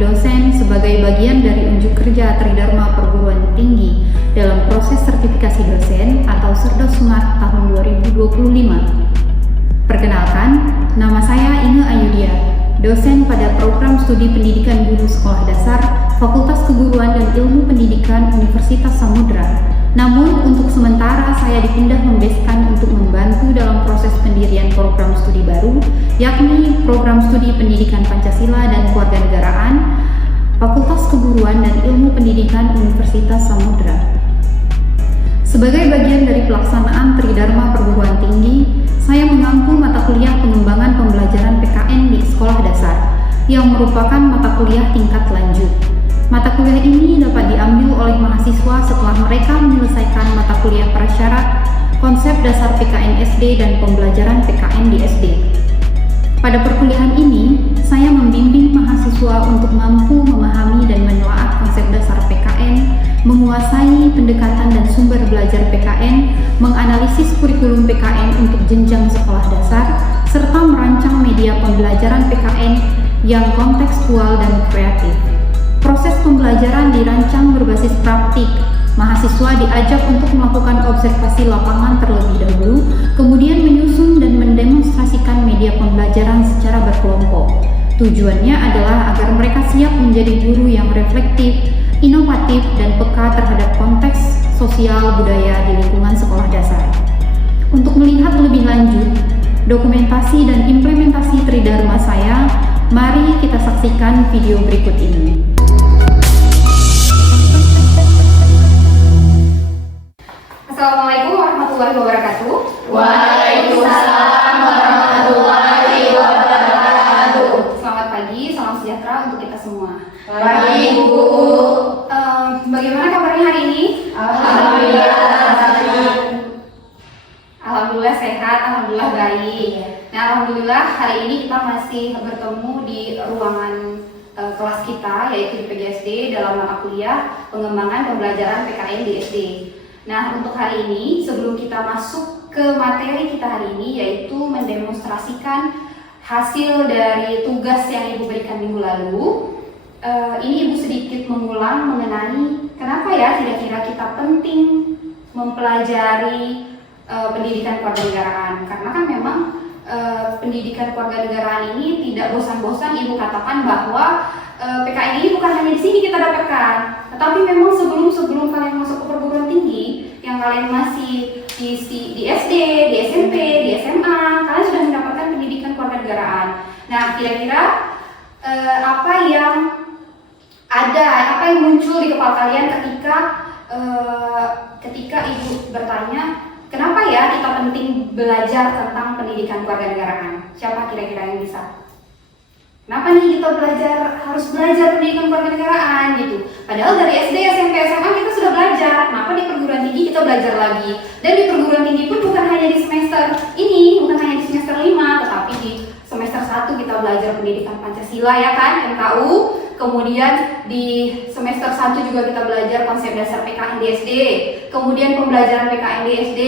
dosen sebagai bagian dari unjuk kerja Tridharma Perguruan Tinggi dalam proses sertifikasi dosen atau Serdos-Smart tahun 2025. Perkenalkan, nama saya Inge Ayudia, dosen pada program studi pendidikan guru sekolah dasar Fakultas Keguruan dan Ilmu Pendidikan Universitas Samudra. Namun, untuk sementara saya dipindah membeskan untuk membantu dalam proses pendirian program studi baru, yakni program studi pendidikan Pancasila dan Kewarganegaraan, Fakultas Keguruan dan Ilmu Pendidikan Universitas Samudra. Sebagai bagian dari pelaksanaan Tridharma Perguruan Tinggi, saya mengampu mata kuliah pengembangan pembelajaran PKN di sekolah dasar, yang merupakan mata kuliah tingkat lanjut. Mata kuliah ini dapat diambil oleh mahasiswa setelah mereka menyelesaikan mata kuliah prasyarat, konsep dasar PKN SD dan pembelajaran PKN di SD. Pada perkuliahan ini, saya membimbing mahasiswa untuk mampu memahami dan menelaah konsep dasar PKN, menguasai pendekatan dan sumber belajar PKN, menganalisis kurikulum PKN untuk jenjang sekolah dasar, serta merancang media pembelajaran PKN yang kontekstual dan kreatif. Proses pembelajaran dirancang berbasis praktik. Mahasiswa diajak untuk melakukan observasi lapangan terlebih dahulu, kemudian menyusun dan mendemonstrasikan media pembelajaran secara berkelompok. Tujuannya adalah agar mereka siap menjadi guru yang reflektif, inovatif, dan peka terhadap konteks sosial budaya di lingkungan sekolah dasar. Untuk melihat lebih lanjut dokumentasi dan implementasi Tridharma saya, mari kita saksikan video berikut ini. Assalamualaikum warahmatullahi wabarakatuh. Waalaikumsalam warahmatullahi wabarakatuh. Selamat pagi, salam sejahtera untuk kita semua. Pagi, Bu. Bagaimana kabarnya hari ini? Alhamdulillah sehat, alhamdulillah baik. Nah, alhamdulillah hari ini kita masih bertemu di ruangan kelas kita, yaitu di PGSD dalam mata kuliah pengembangan pembelajaran PKN di SD. Nah, untuk hari ini, sebelum kita masuk ke materi kita hari ini, yaitu mendemonstrasikan hasil dari tugas yang Ibu berikan minggu lalu, ini Ibu sedikit mengulang mengenai kenapa ya kira-kira kita penting mempelajari pendidikan kewarganegaraan. Karena kan memang pendidikan kewarganegaraan ini tidak bosan-bosan Ibu katakan bahwa PKN ini bukan hanya di sini kita dapatkan, tetapi memang sebelum kalian masuk ke perguruan tinggi, yang kalian masih di SD, di SMP, di SMA, kalian sudah mendapatkan pendidikan kewarganegaraan. Nah, kira-kira apa yang muncul di kepala kalian ketika Ibu bertanya, kenapa ya kita penting belajar tentang pendidikan kewarganegaraan? Siapa kira-kira yang bisa? Kenapa nih kita harus belajar pendidikan kewarganegaraan gitu? Padahal dari SD, SMP, SMA kita sudah belajar. Kenapa di perguruan tinggi kita belajar lagi? Dan di perguruan tinggi pun bukan hanya di semester ini, bukan hanya di semester 5, tetapi di semester 1 kita belajar pendidikan Pancasila ya kan, MKU. Kemudian di semester 1 juga kita belajar konsep dasar PKN di SD. Kemudian pembelajaran PKN di SD.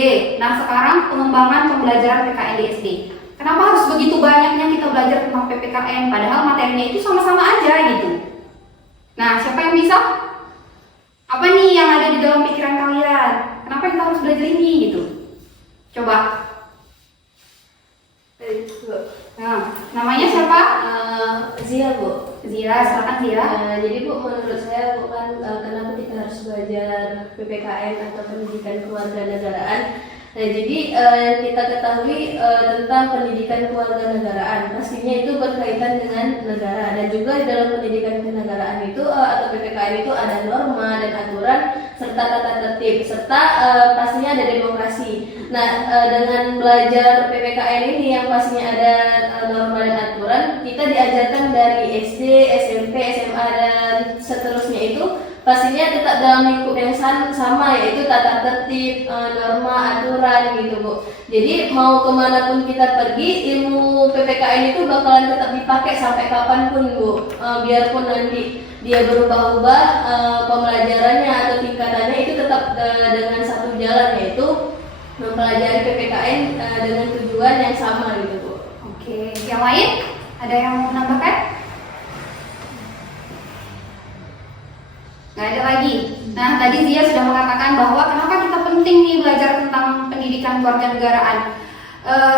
Nah, sekarang pengembangan pembelajaran PKN di SD. Kenapa harus begitu banyaknya kita belajar tentang PPKN, padahal materinya itu sama-sama aja gitu. Nah, siapa yang bisa? Apa nih yang ada di dalam pikiran kalian? Kenapa kita harus belajar ini gitu? Coba. Nah, namanya siapa? Zia, Bu. Zira, silakan Zira. Jadi Bu, menurut saya bukan kenapa kita harus belajar PPKN atau pendidikan kewarganegaraan. Nah, jadi kita ketahui tentang pendidikan kewarganegaraan, pastinya itu berkaitan dengan negara, dan juga dalam pendidikan kenegaraan itu atau PPKN itu ada norma dan aturan serta tata tertib, serta pastinya ada demokrasi. Nah, dengan belajar PPKN ini yang pastinya ada norma dan aturan, kita diajarkan dari SD, SMP, SMA dan seterusnya itu pastinya tetap dalam lingkup yang sama, yaitu tata tertib, norma, aturan gitu Bu. Jadi mau kemanapun kita pergi, ilmu PPKN itu bakalan tetap dipakai sampai kapanpun Bu. Biarpun nanti dia berubah-ubah, pembelajarannya atau tingkatannya itu tetap dengan satu jalan, yaitu mempelajari PPKN dengan tujuan yang sama gitu Bu. Oke, yang lain? Ada yang mau menambahkan? nggak ada lagi. Nah, tadi Zia sudah mengatakan bahwa kenapa kita penting nih belajar tentang pendidikan kewarganegaraan.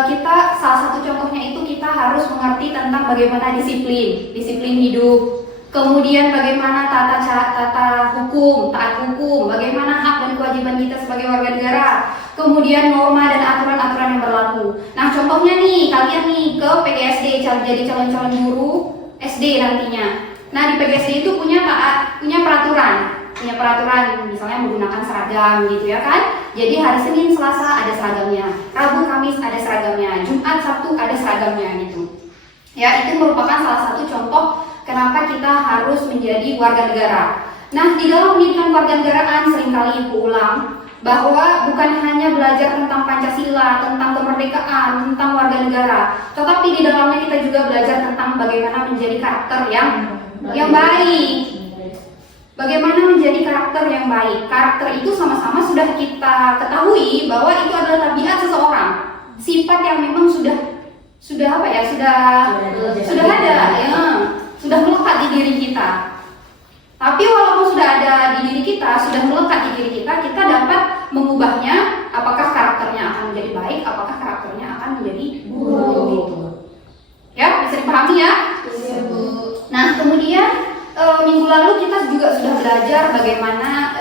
Kita salah satu contohnya itu kita harus mengerti tentang bagaimana disiplin hidup. Kemudian bagaimana tata hukum, taat hukum, bagaimana hak dan kewajiban kita sebagai warga negara. Kemudian norma dan aturan-aturan yang berlaku. Nah, contohnya nih, kalian nih ke PGSD jadi calon-calon guru SD nantinya. Nah, di PGSD itu punya peraturan, misalnya menggunakan seragam gitu ya kan. Jadi hari Senin, Selasa ada seragamnya, Rabu, Kamis ada seragamnya, Jumat, Sabtu ada seragamnya gitu. Ya, itu merupakan salah satu contoh kenapa kita harus menjadi warga negara. Nah, di dalam pendidikan kewarganegaraan seringkali ibu ulang bahwa bukan hanya belajar tentang Pancasila, tentang kemerdekaan, tentang warga negara, tetapi di dalamnya kita juga belajar tentang bagaimana menjadi karakter yang baik. Bagaimana menjadi karakter yang baik. Karakter itu sama-sama sudah kita ketahui bahwa itu adalah tabiat seseorang, sifat yang memang sudah ada, ya, sudah melekat di diri kita. Tapi walaupun sudah ada di diri kita, sudah melekat di diri kita, kita dapat mengubahnya. Apakah karakternya akan menjadi baik, apakah karakternya akan menjadi buruk gitu. Ya, bisa dipahami ya? Nah, kemudian minggu lalu kita juga sudah belajar bagaimana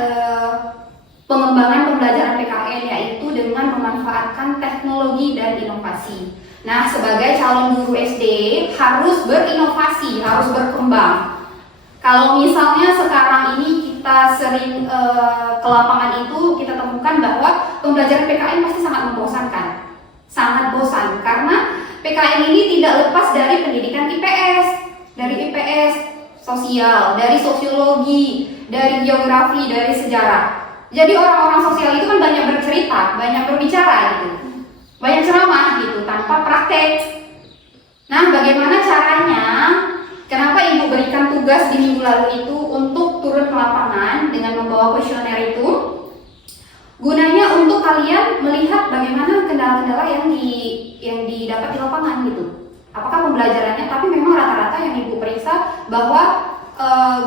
pengembangan pembelajaran PKN, yaitu dengan memanfaatkan teknologi dan inovasi. Nah, sebagai calon guru SD harus berinovasi, harus berkembang. Kalau misalnya sekarang ini kita sering ke lapangan itu, kita temukan bahwa pembelajaran PKN pasti sangat membosankan, sangat bosan, karena PKN ini tidak lepas dari pendidikan IPS, sosial, dari sosiologi, dari geografi, dari sejarah. Jadi orang-orang sosial itu kan banyak bercerita, banyak berbicara gitu, banyak ceramah gitu, tanpa praktek. Nah, bagaimana caranya? Kenapa ibu berikan tugas di minggu lalu itu untuk turun ke lapangan dengan membawa kuesioner itu? Gunanya untuk kalian melihat bagaimana kendala-kendala yang didapat di lapangan gitu. Apakah pembelajarannya? Tapi memang rata-rata yang ibu periksa bahwa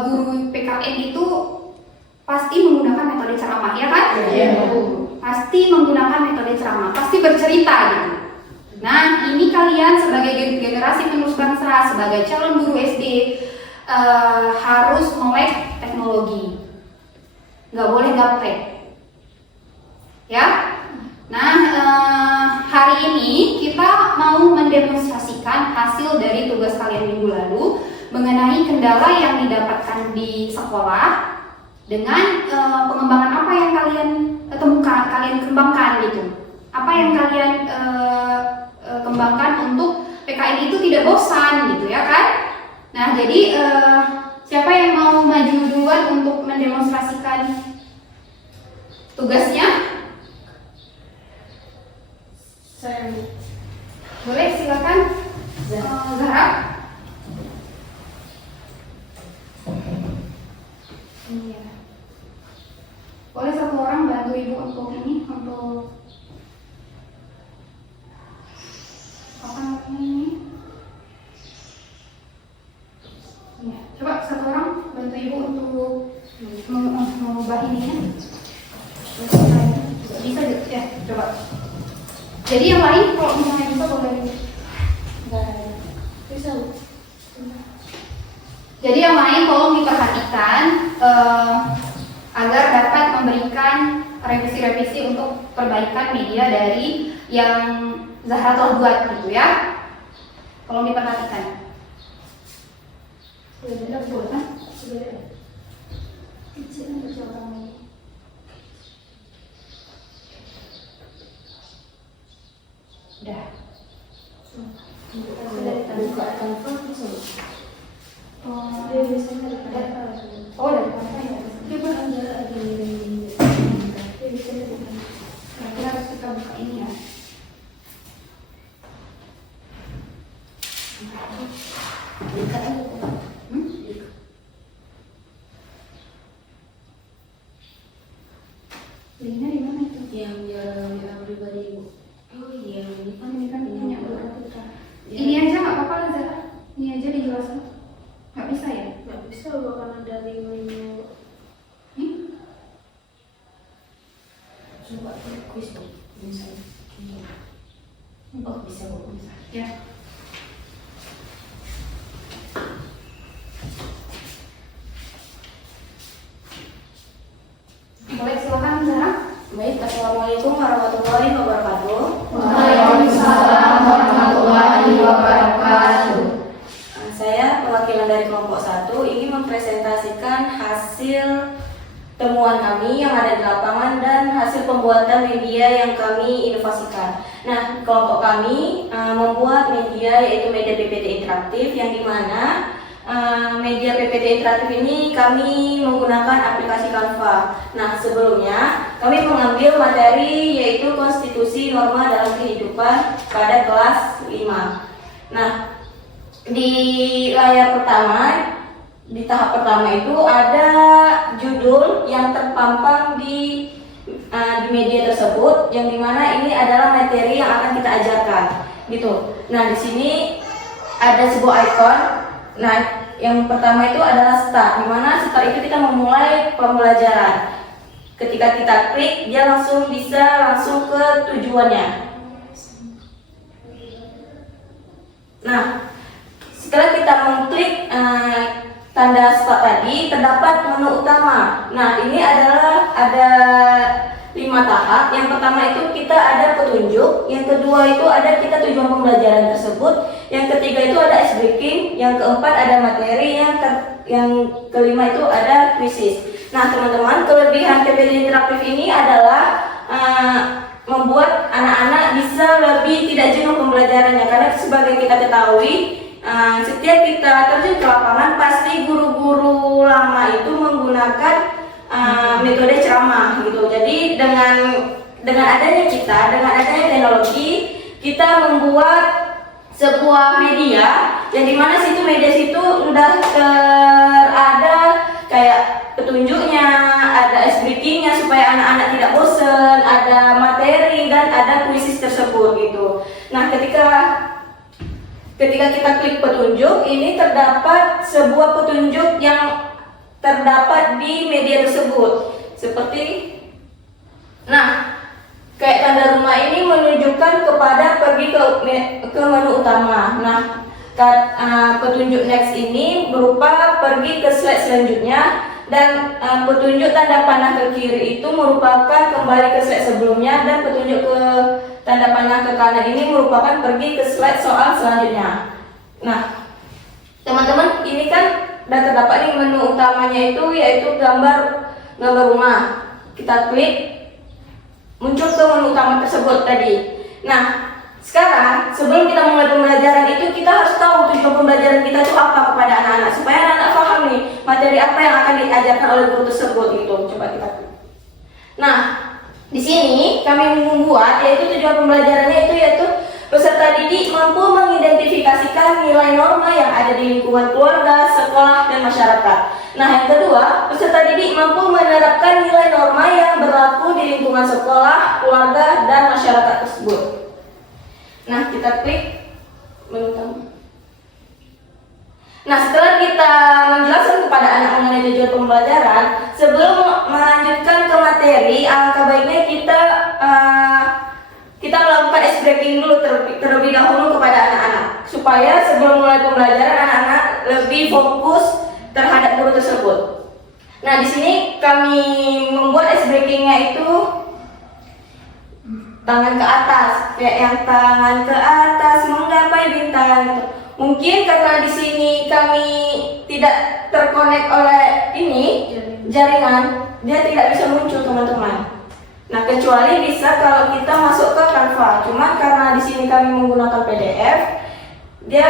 guru PKN itu pasti menggunakan metode ceramah, ya kan? Pasti menggunakan metode ceramah, pasti bercerita gitu. Nah, ini kalian sebagai generasi penerus bangsa, sebagai calon guru SD harus melek teknologi, nggak boleh gaptek, ya. Nah, hari ini kita mau mendemonstrasikan hasil dari tugas kalian minggu lalu mengenai kendala yang didapatkan di sekolah dengan pengembangan apa yang kalian temukan, kalian kembangkan gitu. Apa yang kalian kembangkan untuk PKN itu tidak bosan gitu ya kan? Nah, jadi siapa yang mau maju duluan untuk mendemonstrasikan tugasnya? Saya. Boleh, silakan. Zahra. Iya. Boleh satu orang bantu ibu untuk apa namanya ini? Ya, coba satu orang bantu ibu untuk mengubah ininya. Bisa ya, coba. Jadi yang lain kalau misalnya bisa boleh. Bisa. Jadi yang lain tolong diperhatikan agar dapat memberikan revisi-revisi untuk perbaikan media dari yang Zahra telah buat gitu ya. Tolong diperhatikan. Sudah buat kan? Sudah. Kecil baca orang ini. Udah. Sudah buka kantor bisa. Dia biasanya ada. Oh, dari kantor ya. Coba anda lagi. Dia bisa. Nanti harus kita buka ini ya. Linknya di mana itu? Yang WA pribadi ibu. Oh iya, Ini kan punya beberapa kita. Ini aja nggak apa-apa lah Zara. Ini aja dijelaskan. Nggak bisa ya? nggak bisa karena dari menu Coba kuis dong, misalnya. Oh bisa bu, bisa. Ya. Boleh silakan Zahra. Baik, assalamualaikum warahmatullahi wabarakatuh. Waalaikumsalam warahmatullahi wabarakatuh. Saya perwakilan dari kelompok 1 ingin mempresentasikan hasil temuan kami yang ada di lapangan dan hasil pembuatan media yang kami inovasikan. Nah, kelompok kami membuat media yaitu media PPT interaktif yang dimana media PPT interaktif ini kami menggunakan aplikasi Canva. Nah, sebelumnya kami mengambil materi yaitu konstitusi norma dalam kehidupan pada kelas 5. Nah, di layar pertama, di tahap pertama itu ada judul yang terpampang di media tersebut, yang dimana ini adalah materi yang akan kita ajarkan, gitu. Nah, di sini ada sebuah ikon. Nah, yang pertama itu adalah start, dimana start itu kita memulai pembelajaran. Ketika kita klik, dia langsung bisa langsung ke tujuannya. Nah, setelah kita mengklik tanda start tadi, terdapat menu utama. Nah, ini adalah ada 5 tahap. Yang pertama itu kita ada petunjuk, yang kedua itu ada kita tujuan pembelajaran tersebut, yang ketiga itu ada ice breaking, yang keempat ada materi, yang kelima itu ada quizzes. Nah, teman-teman, kelebihan PPT interaktif ini adalah membuat anak-anak bisa lebih tidak jenuh pembelajarannya, karena sebagai kita ketahui setiap kita terjun ke lapangan pasti guru-guru lama itu menggunakan metode ceramah gitu. Jadi dengan adanya teknologi, kita membuat sebuah media yang dimana media situ udah ada kayak petunjuknya, ada ice breakingnya supaya anak-anak tidak bosan, ada materi dan ada kuisis tersebut gitu. Nah, ketika kita klik petunjuk, ini terdapat sebuah petunjuk yang terdapat di media tersebut. Seperti, nah, kayak tanda rumah ini menunjukkan kepada pergi ke menu utama. Nah, petunjuk next ini berupa pergi ke slide selanjutnya, dan petunjuk tanda panah ke kiri itu merupakan kembali ke slide sebelumnya, dan petunjuk ke tanda panah ke kanan ini merupakan pergi ke slide soal selanjutnya. Nah, teman-teman, ini kan dan terdapat di menu utamanya itu yaitu gambar rumah. Kita klik, muncul ke menu utama tersebut tadi. Nah, sekarang sebelum kita mulai pembelajaran itu, kita harus tahu tujuan pembelajaran kita itu apa kepada anak-anak, supaya anak-anak paham nih materi apa yang akan diajarkan oleh guru tersebut gitu. Coba kita klik. Nah, di sini kami membuat yaitu tujuan pembelajarannya itu yaitu peserta didik mampu mengidentifikasikan nilai norma yang ada di lingkungan keluarga, sekolah, dan masyarakat. Nah, yang kedua, peserta didik mampu menerapkan nilai norma yang berlaku di lingkungan sekolah, keluarga, dan masyarakat tersebut. Nah, kita klik menu utama. Nah, setelah kita menjelaskan kepada anak mengenai tujuan pembelajaran, sebelum melanjutkan ke materi, alangkah baiknya kita melakukan ice breaking dulu terlebih dahulu kepada anak-anak, supaya sebelum mulai pembelajaran anak-anak lebih fokus terhadap guru tersebut. Nah, di sini kami membuat ice breakingnya itu tangan ke atas, kayak yang tangan ke atas menggapai bintang gitu. Mungkin karena di sini kami tidak terkonek oleh ini jaringan, dia tidak bisa muncul, teman-teman. Nah, kecuali bisa kalau kita masuk ke Canva. Cuma karena di sini kami menggunakan PDF, dia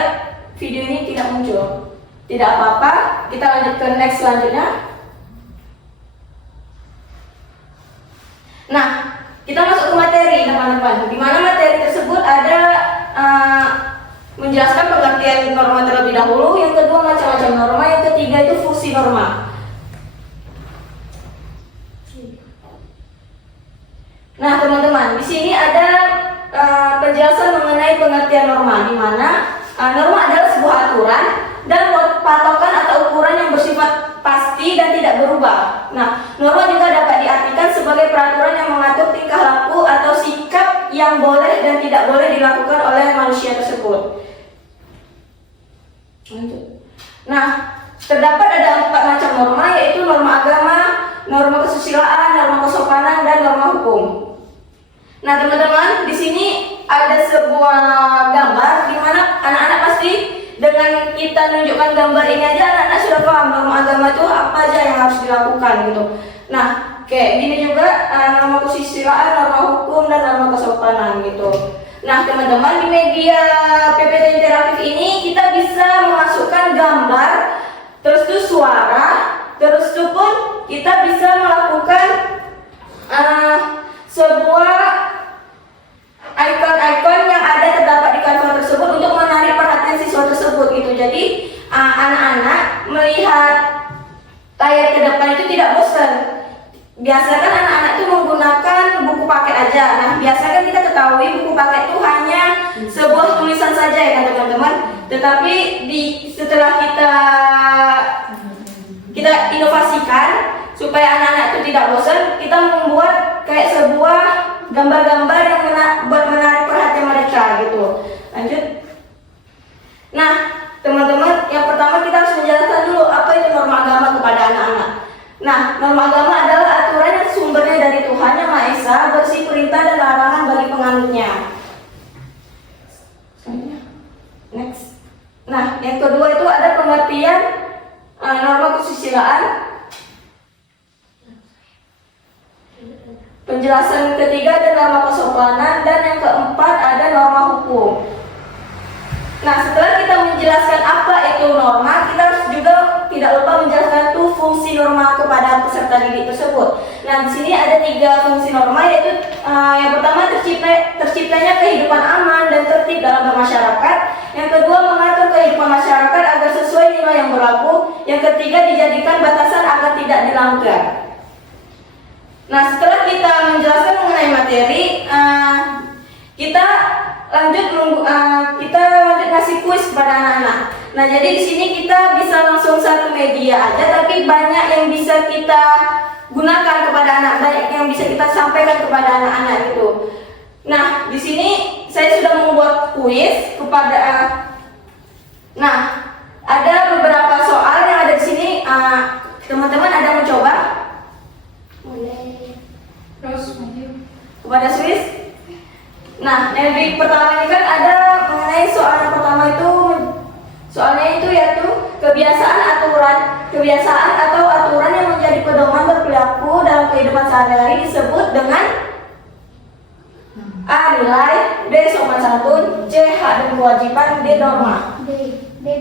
video ini tidak muncul. Tidak apa-apa, kita lanjut ke next selanjutnya. Nah, kita masuk ke materi, teman-teman. Di mana materi tersebut ada menjelaskan pengertian norma terlebih dahulu, yang kedua macam-macam norma, yang ketiga itu fungsi norma. Nah, teman-teman, di sini ada penjelasan mengenai pengertian norma, di mana norma adalah sebuah aturan dan patokan atau ukuran yang bersifat pasti dan tidak berubah. Nah, norma juga dapat diartikan sebagai peraturan yang mengatur tingkah dilakukan oleh manusia tersebut. Lanjut. Nah, terdapat ada 4 macam norma, yaitu norma agama, norma kesusilaan, norma kesopanan, dan norma hukum. Nah, teman-teman, di sini ada sebuah gambar di mana anak-anak pasti dengan kita nunjukkan gambar ini aja anak-anak sudah paham norma agama itu apa aja yang harus dilakukan gitu. Nah, kayak gini juga norma kesusilaan, norma hukum, dan norma kesopanan gitu. Nah, teman-teman, di media PPT interaktif ini kita bisa memasukkan gambar, terus tuh suara, terus tuh pun kita bisa melakukan sebuah ikon-ikon yang ada terdapat di kanvas tersebut untuk menarik perhatian siswa tersebut gitu. Jadi anak-anak melihat layar ke depan itu tidak bosan. Biasa kan anak-anak itu menggunakan buku paket aja. Nah, biasa kan kita ketahui buku paket itu hanya sebuah tulisan saja ya kan teman-teman. Tetapi setelah kita inovasikan supaya anak-anak itu tidak bosan, kita membuat kayak sebuah gambar-gambar yang menarik perhatian mereka gitu. Lanjut. Nah, teman-teman, yang pertama kita harus menjelaskan dulu apa itu norma agama kepada anak-anak. Nah, norma agama adalah aturan yang sumbernya dari Tuhan Yang Maha Esa, bersih perintah dan larangan bagi penganutnya. Next. Nah, yang kedua itu ada pengertian norma kesusilaan. Penjelasan ketiga ada norma kesopanan, dan yang keempat ada norma hukum. Nah, setelah kita menjelaskan apa itu norma, kita harus juga tidak lupa menjelaskan tuh fungsi norma kepada peserta didik tersebut. Nah, di sini ada 3 fungsi norma, yaitu yang pertama terciptanya kehidupan aman dan tertib dalam bermasyarakat. Yang kedua, mengatur kehidupan masyarakat agar sesuai nilai yang berlaku. Yang ketiga, dijadikan batasan agar tidak dilanggar. Nah, setelah kita menjelaskan mengenai materi, kita lanjut ngasih kuis kepada anak-anak. Nah, jadi di sini kita bisa langsung satu media aja, tapi banyak yang bisa kita gunakan kepada anak, banyak yang bisa kita sampaikan kepada anak-anak itu. Nah, di sini saya sudah membuat kuis kepada. Nah, ada beberapa soal yang ada di sini. Teman-teman ada yang mencoba? Terus kepada Swiss. Nah, yang di pertama ini kan ada mengenai soal yang pertama itu, soalnya itu yaitu kebiasaan atau aturan yang menjadi pedoman berperilaku dalam kehidupan sehari-hari disebut dengan A. Nilai, B. Sopan santun, C. Hak dan kewajiban, D. Norma. D,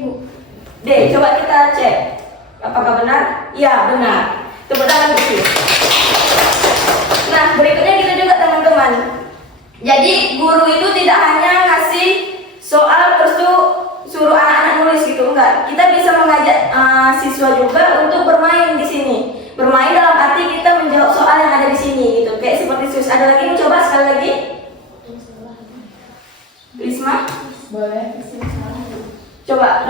Bu. D, coba kita cek apakah benar? Ya, benar. Tepuk tangan dulu. Nah, berikutnya kita juga teman-teman. Jadi guru itu tidak hanya ngasih soal terus tuh suruh anak-anak nulis gitu, enggak. Kita bisa mengajak siswa juga untuk bermain di sini. Bermain dalam arti kita menjawab soal yang ada di sini gitu. Kayak seperti sus. Ada lagi mencoba sekali lagi? Risma? Boleh. Coba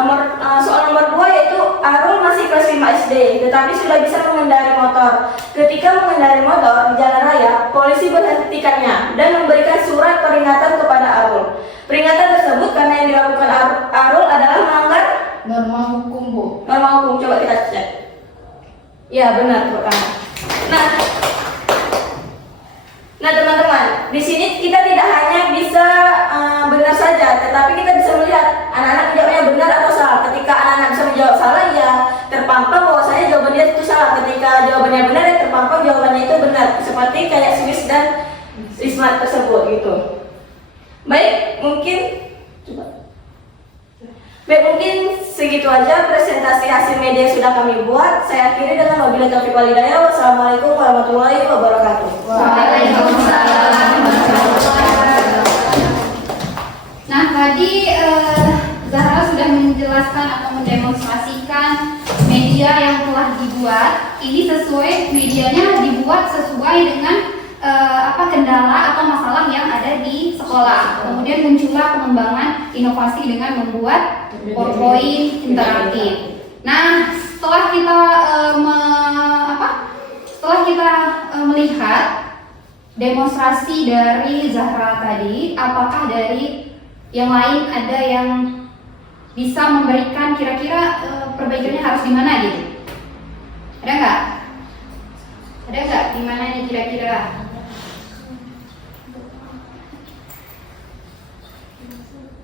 soal nomor 2 yaitu Arul masih kelas 5 SD, tetapi sudah bisa mengendarai motor. Ketika mengendarai motor di jalan raya, polisi menghentikannya dan memberikan surat peringatan kepada Arul. Peringatan tersebut karena yang dilakukan Arul adalah melanggar Norma hukum, Bu. norma hukum. Coba kita cek. Ya, benar, bukan. Nah, teman-teman, di sini kita tidak hanya bisa benar saja, tetapi kita bisa melihat anak-anak menjawabnya benar atau salah. Ketika anak-anak bisa menjawab salah, ya terpampang bahwasanya jawabannya itu salah. Ketika jawabannya benar, ya terpampang jawabannya itu benar. Seperti kayak Swiss dan Risma tersebut gitu. Baik, mungkin segitu aja presentasi hasil media yang sudah kami buat. Saya akhiri dengan wabillahi taufiq wal hidayah. Wassalamualaikum warahmatullahi wabarakatuh. Nah, tadi Zahra sudah menjelaskan atau mendemonstrasikan media yang telah dibuat. Ini sesuai, medianya dibuat sesuai dengan kendala atau masalah yang ada di sekolah. Kemudian muncullah pengembangan inovasi dengan membuat PowerPoint interaktif. Nah, setelah kita melihat demonstrasi dari Zahra tadi, apakah dari yang lain ada yang bisa memberikan kira-kira perbaikannya harus di mana gitu? Ada nggak? Ada nggak di mana nih kira-kira?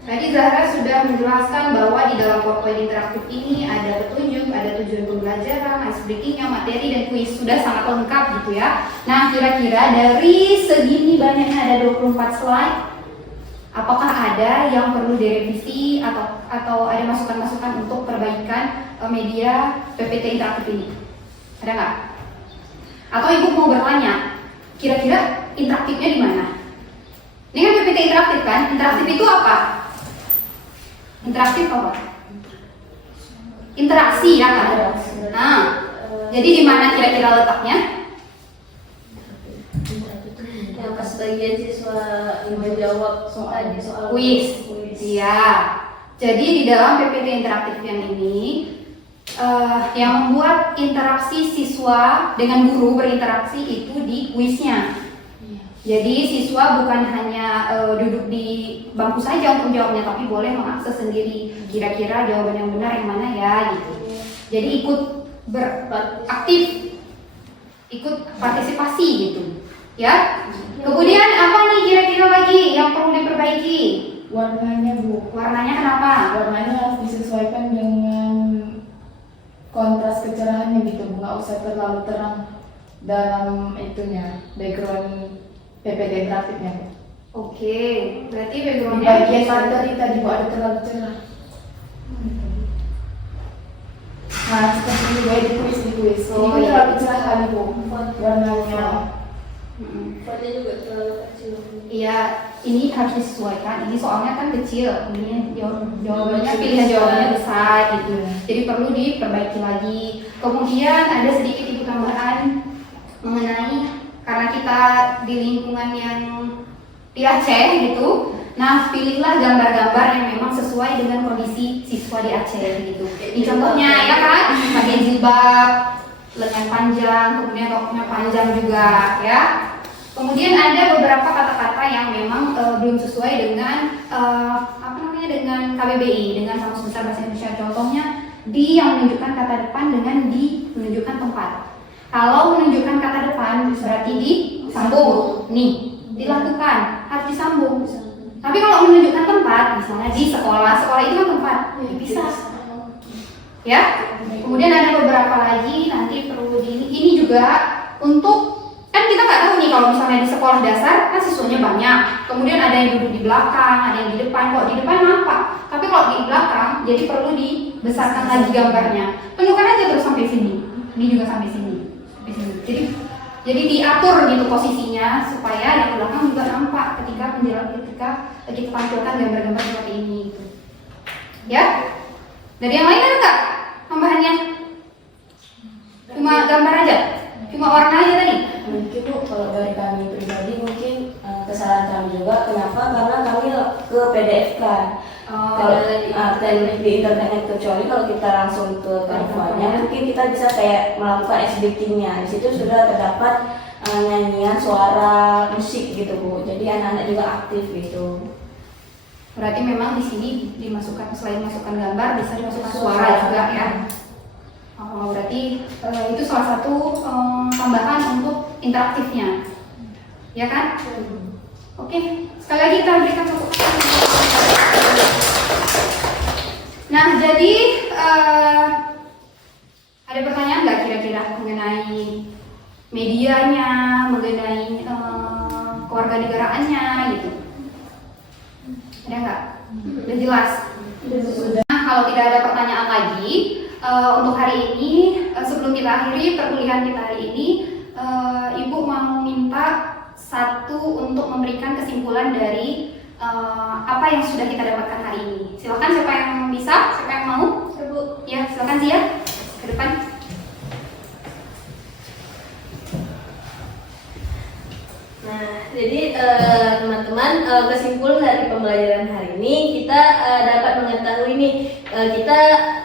Tadi Zahra sudah menjelaskan bahwa di dalam PowerPoint interaktif ini ada petunjuk, ada tujuan pembelajaran, ice breakingnya, materi dan kuis, sudah sangat lengkap gitu ya. Nah, kira-kira dari segini banyaknya ada 24 slide, apakah ada yang perlu direvisi atau ada masukan-masukan untuk perbaikan media PPT interaktif ini? Ada nggak? Atau ibu mau bertanya, kira-kira interaktifnya di mana? Ini kan PPT interaktif kan? Interaktif itu apa? Interaktif apa? Interaksi ya kan? Nah, jadi di mana kira-kira letaknya? Yang pas bagian siswa yang menjawab soal Kuis. Iya. Jadi di dalam PPT interaktif yang ini yang membuat interaksi siswa dengan guru berinteraksi itu di kuisnya. Jadi siswa bukan hanya duduk di bangku saja untuk jawabnya, tapi boleh mengakses sendiri kira-kira jawaban yang benar yang mana ya gitu. Jadi ikut beraktif, ikut partisipasi gitu, ya. Kemudian apa nih kira-kira lagi yang perlu diperbaiki? Warnanya Bu, Warnanya kenapa? warnanya harus disesuaikan dengan kontras kecerahannya gitu, nggak usah terlalu terang dalam itunya, background PPT interaktifnya. Oke, berarti Di backgroundnya bagian tadi Bu ada terlalu cerah. Nah, seperti ini gue di kuis. Oh, Ini iya. terlalu cerah kali Bu, warnanya. fontnya juga terlalu kecil. Iya, ini harus disesuaikan. Ini soalnya kan kecil, ini jawabannya pilihan jawabannya besar gitu. Jadi perlu diperbaiki lagi. Kemudian ada sedikit ibu tambahan mengenai karena kita di lingkungan yang di Aceh gitu. Nah, pilihlah gambar-gambar yang memang sesuai dengan kondisi siswa di Aceh gitu. Ini contohnya ya kan, pakai jilbab, lengan panjang, kemudian roknya panjang juga ya. Kemudian ada beberapa kata-kata yang memang belum sesuai dengan dengan KBBI, dengan Kamus Besar Bahasa Indonesia. Contohnya di yang menunjukkan kata depan dengan di menunjukkan tempat. Kalau menunjukkan kata depan berarti disambung, nih dilakukan harus disambung. Tapi kalau menunjukkan tempat, misalnya di sekolah itu kan tempat, dipisah. Ya. Kemudian ada beberapa lagi nanti perlu ini juga untuk kan kita nggak tahu nih kalau misalnya di sekolah dasar kan siswanya banyak, kemudian ada yang duduk di belakang, ada yang di depan. Kok di depan nampak, tapi kalau di belakang jadi perlu dibesarkan lagi gambarnya. Tunjukkan aja terus sampai sini, ini juga sampai sini. Jadi diatur gitu posisinya supaya yang belakang juga nampak ketika kita tampilkan gambar-gambar seperti ini gitu. Ya. Dari yang lain ada nggak tambahannya? Cuma gambar aja? Cuma warna aja tadi? Mungkin Bu, kalau dari kami pribadi mungkin kesalahan kami juga. Kenapa? Karena kami ke PDF kan. Kalau teknik di internet kecuali kalau kita langsung ke Canva-nya, mungkin kita bisa kayak melakukan SBT-nya. Di situ sudah terdapat nyanyian, suara, musik gitu Bu. Jadi anak-anak juga aktif gitu. Berarti memang di sini dimasukkan selain masukkan gambar bisa dimasukkan suara juga ya. Oh, berarti itu salah satu tambahan untuk interaktifnya, ya kan? Oke, sekali lagi kita berikan tepuk tangan. Nah, jadi ada pertanyaan nggak kira-kira mengenai medianya, mengenai kewarganegaraannya gitu? Ada nggak? Udah jelas? Nah, kalau tidak ada pertanyaan lagi untuk hari ini, sebelum kita akhiri perkuliahan kita hari ini, Ibu mau minta satu untuk memberikan kesimpulan dari apa yang sudah kita dapatkan hari ini. Silakan siapa yang bisa, siapa yang mau? Ibu. Ya, silakan Zia ke depan. Nah, jadi teman-teman, kesimpulan dari pembelajaran hari ini kita dapat mengetahui nih, kita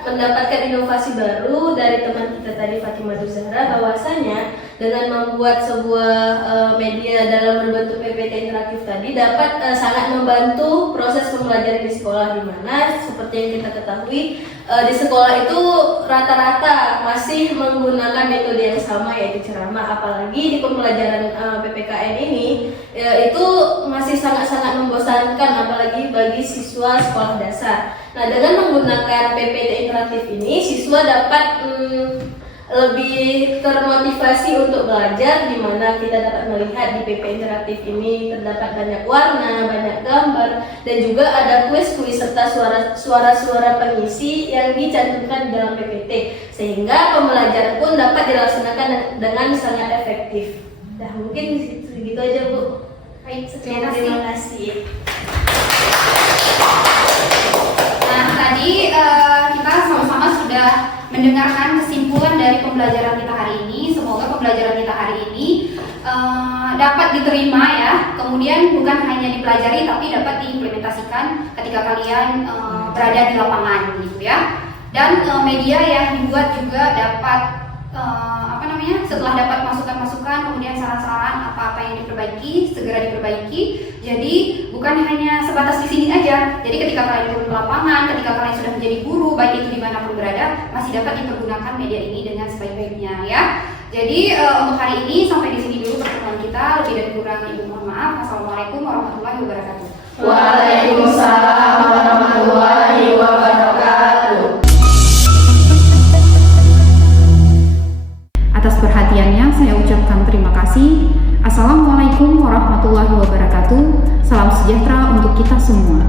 mendapatkan inovasi baru dari teman kita tadi Fatimah Zahra bahwasanya dengan membuat sebuah media dalam berbentuk PPT interaktif tadi dapat sangat membantu proses pembelajaran di sekolah, di mana seperti yang kita ketahui di sekolah itu rata-rata masih menggunakan metode yang sama, yaitu ceramah. Apalagi di pembelajaran PPKN ini itu masih sangat-sangat membosankan, apalagi bagi siswa sekolah dasar. Nah, dengan menggunakan PPT interaktif ini, siswa dapat lebih termotivasi untuk belajar, di mana kita dapat melihat di PPT interaktif ini terdapat banyak warna, banyak gambar, dan juga ada kuis-kuis serta suara-suara pengisi yang dicantumkan dalam PPT, sehingga pembelajaran pun dapat dilaksanakan dengan sangat efektif. Nah, mungkin segitu aja, Bu. Baik, Terima kasih. Nah, tadi kita sama-sama sudah mendengarkan kesimpulan dari pembelajaran kita hari ini. Semoga pembelajaran kita hari ini dapat diterima ya. Kemudian bukan hanya dipelajari tapi dapat diimplementasikan ketika kalian berada di lapangan gitu ya. Dan media yang dibuat juga dapat setelah dapat masukan-masukan, kemudian saran-saran apa-apa yang diperbaiki, segera diperbaiki. Jadi bukan hanya sebatas di sini aja. Jadi ketika kalian turun ke lapangan, ketika kalian sudah menjadi guru, baik itu dimanapun berada, masih dapat dipergunakan media ini dengan sebaik-baiknya ya. Jadi untuk hari ini sampai di sini dulu pertemuan kita. Lebih dan kurang ibu mohon maaf. Wassalamualaikum warahmatullahi wabarakatuh. Waalaikumsalam warahmatullahi wabarakatuh. Atas perhatiannya saya ucapkan terima kasih. Assalamualaikum warahmatullahi wabarakatuh. Salam sejahtera untuk kita semua.